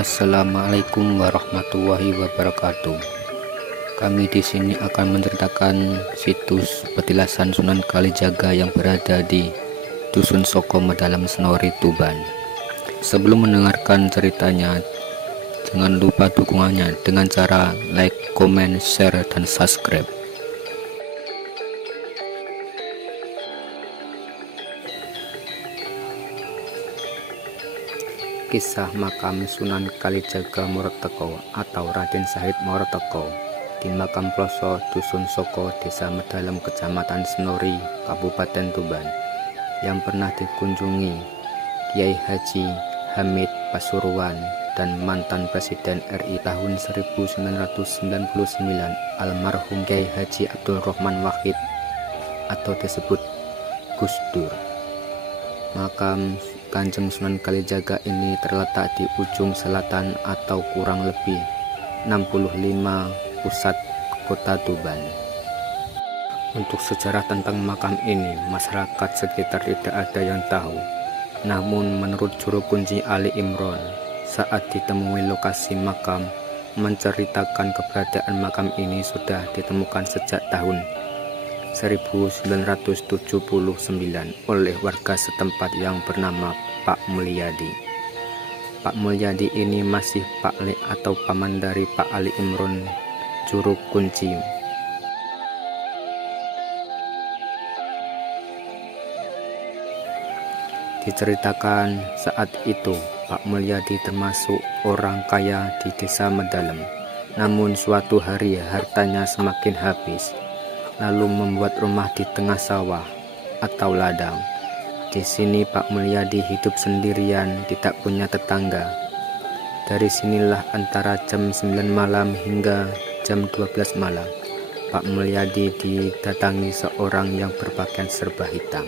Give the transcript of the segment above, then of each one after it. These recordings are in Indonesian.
Assalamualaikum warahmatullahi wabarakatuh. Kami di sini akan menceritakan situs petilasan Sunan Kalijaga yang berada di Dusun Soko Medalam Senori, Tuban. Sebelum mendengarkan ceritanya, jangan lupa dukungannya dengan cara like, comment, share, dan subscribe. Kisah makam Sunan Kalijaga Moreteko atau Raden Syahid Moreteko di makam Ploso Dusun Soko, Desa Medalam, Kecamatan Senori, Kabupaten Tuban, yang pernah dikunjungi Kiai Haji Hamid Pasuruan dan mantan Presiden RI tahun 1999 almarhum Kiai Haji Abdul Rahman Wahid atau disebut Gus Dur. Makam Kanjeng Sunan Kalijaga ini terletak di ujung selatan atau kurang lebih 65 pusat kota Tuban. Untuk sejarah tentang makam ini, masyarakat sekitar tidak ada yang tahu. Namun menurut juru kunci Ali Imron, saat ditemui lokasi makam, menceritakan keberadaan makam ini sudah ditemukan sejak tahun 1979 oleh warga setempat yang bernama Pak Mulyadi. Pak Mulyadi ini masih Pak Le atau paman dari Pak Ali Imron, juru kunci. Diceritakan saat itu Pak Mulyadi termasuk orang kaya di Desa Medalam. Namun suatu hari hartanya semakin habis, lalu membuat rumah di tengah sawah atau ladang. Di sini Pak Mulyadi hidup sendirian, tidak punya tetangga. Dari sinilah antara jam 9 malam hingga jam 12 malam, Pak Mulyadi didatangi seorang yang berpakaian serba hitam.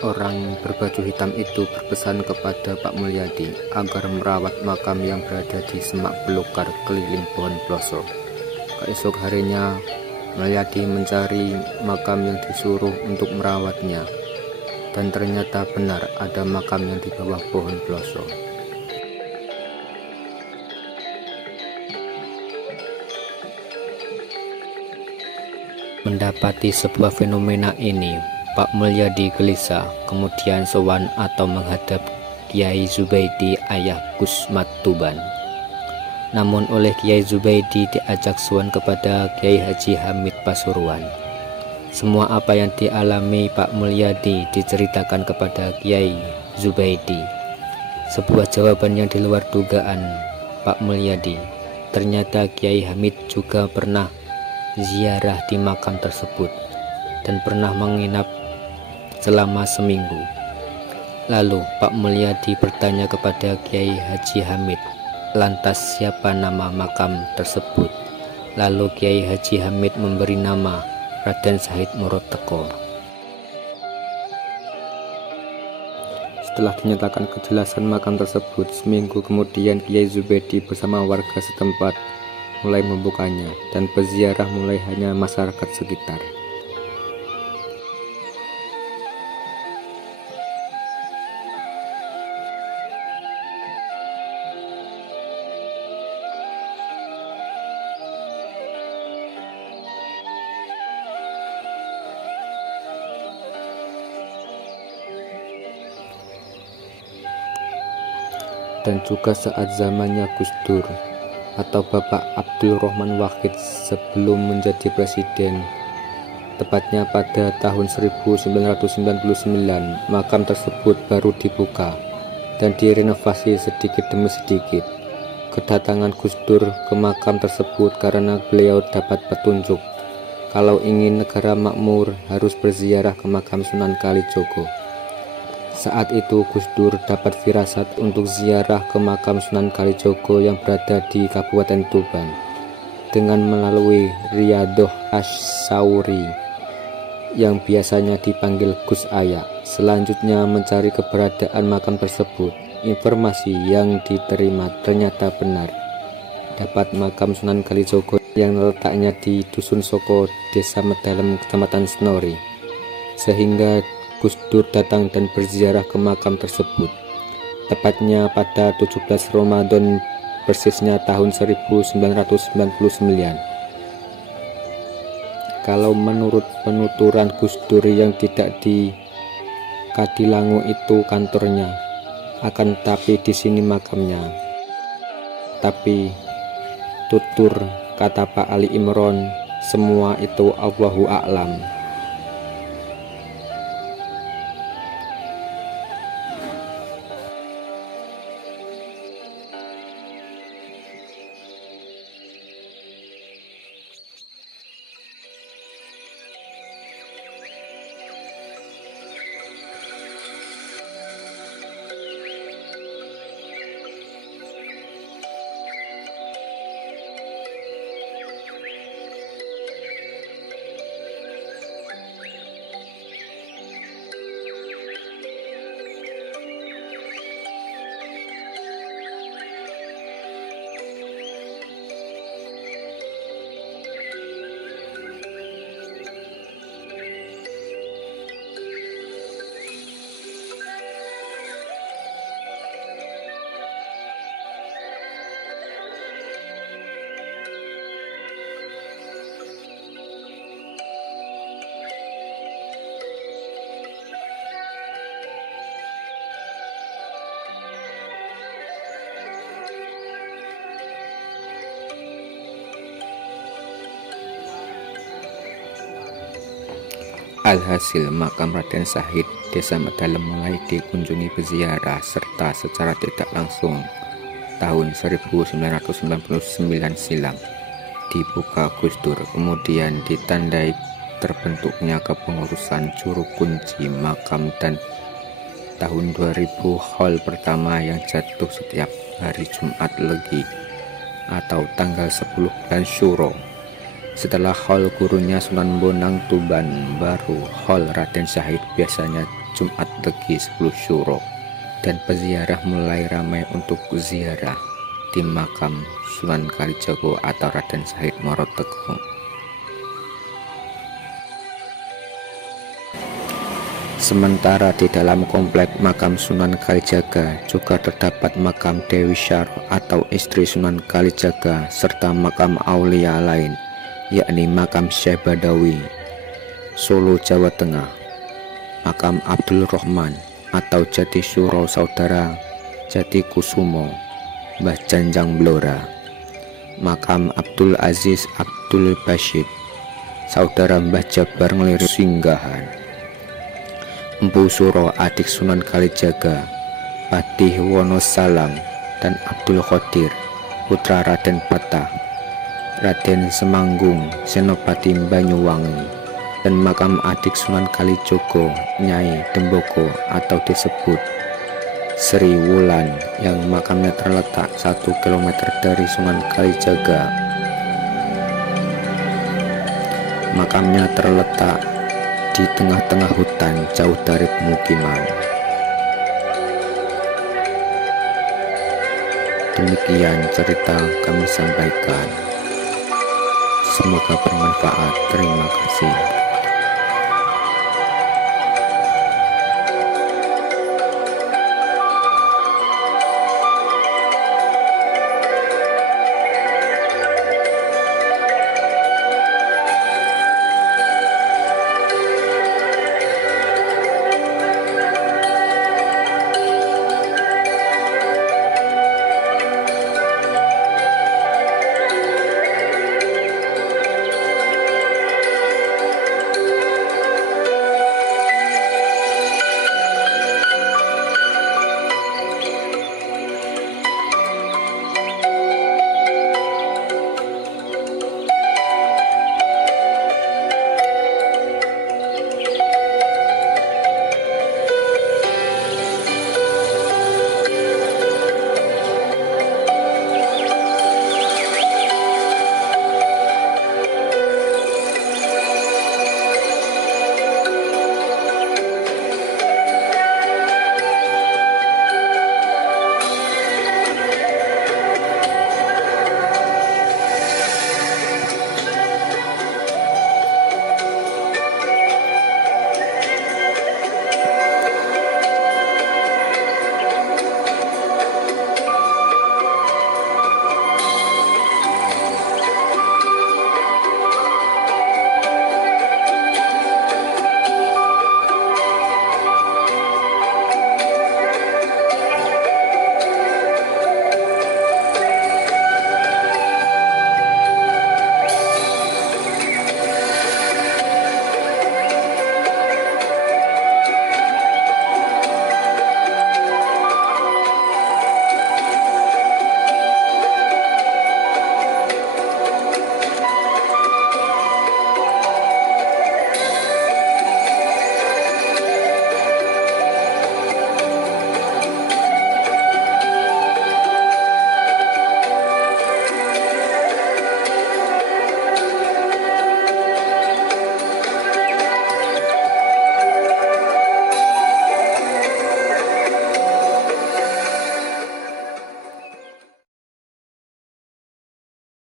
Orang berbaju hitam itu berpesan kepada Pak Mulyadi agar merawat makam yang berada di semak belukar keliling pohon ploso. Keesok harinya, Mulyadi mencari makam yang disuruh untuk merawatnya, dan ternyata benar ada makam yang di bawah pohon ploso. Mendapati sebuah fenomena ini, Pak Mulyadi gelisah, kemudian sowan atau menghadap Kiai Zubaidi, ayah Kusmat Tuban. Namun oleh Kiai Zubaidi diajak sowan kepada Kiai Haji Hamid Pasuruan. Semua apa yang dialami Pak Mulyadi diceritakan kepada Kiai Zubaidi. Sebuah jawaban yang di luar dugaan Pak Mulyadi. Ternyata Kiai Hamid juga pernah ziarah di makam tersebut dan pernah menginap selama seminggu. Lalu Pak Mulyadi bertanya kepada Kiai Haji Hamid, lantas siapa nama makam tersebut? Lalu Kiai Haji Hamid memberi nama Raden Syahid Moreteko. Setelah dinyatakan kejelasan makam tersebut, seminggu kemudian Kiai Zubaidi bersama warga setempat mulai membukanya, dan peziarah mulai hanya masyarakat sekitar. Dan juga saat zamannya Gus Dur atau Bapak Abdul Rahman Wahid sebelum menjadi presiden, tepatnya pada tahun 1999, makam tersebut baru dibuka dan direnovasi sedikit demi sedikit. Kedatangan Gus Dur ke makam tersebut karena beliau dapat petunjuk kalau ingin negara makmur harus berziarah ke makam Sunan Kalijogo. Saat itu Gus Dur dapat firasat untuk ziarah ke makam Sunan Kalijogo yang berada di Kabupaten Tuban dengan melalui Riyadoh Asy-Syauri yang biasanya dipanggil Gus Aya. Selanjutnya mencari keberadaan makam tersebut. Informasi yang diterima ternyata benar. Dapat makam Sunan Kalijogo yang letaknya di Dusun Soko, Desa Medalam, Kecamatan Senori, sehingga Gus Dur datang dan berziarah ke makam tersebut. tepatnya pada 17 Ramadan persisnya tahun 1999. Kalau menurut penuturan Gus Dur yang tidak di Kadilangu itu kantornya, akan tapi di sini makamnya. Tapi tutur kata Pak Ali Imron, semua itu Allahu a'lam. Alhasil, makam Raden Syahid Desa Medalem mulai dikunjungi peziarah serta secara tidak langsung tahun 1999 silam dibuka Gus Dur, kemudian ditandai terbentuknya kepengurusan juru kunci makam, dan tahun 2000 haul pertama yang jatuh setiap hari Jumat Legi atau tanggal 10 bulan Syuro. Setelah haul gurunya Sunan Bonang Tuban, baru haul Raden Syahid biasanya Jumat Legi 10 Syuro, dan peziarah mulai ramai untuk ziarah di makam Sunan Kalijaga atau Raden Syahid Marotego. Sementara di dalam komplek makam Sunan Kalijaga juga terdapat makam Dewi Syaro atau istri Sunan Kalijaga serta makam aulia lain, yakni makam Syekh Badawi, Solo, Jawa Tengah, makam Abdul Rahman atau Jati Syuro saudara Jati Kusumo, Mbah Janjang Blora, makam Abdul Aziz Abdul Basyid, saudara Mbah Jabar Ngeliru Singgahan, Empu Suro adik Sunan Kalijaga, Patih Wonosalam, dan Abdul Qadir putra Raden Patah, Raden Semanggung Senopati Banyuwangi, dan makam adik Sunan Kalijogo, Nyai Demboko atau disebut Sri Wulan, yang makamnya terletak 1 km dari Sunan Kalijaga. Makamnya terletak di tengah-tengah hutan jauh dari pemukiman. Demikian cerita kami sampaikan. Semoga bermanfaat. Terima kasih.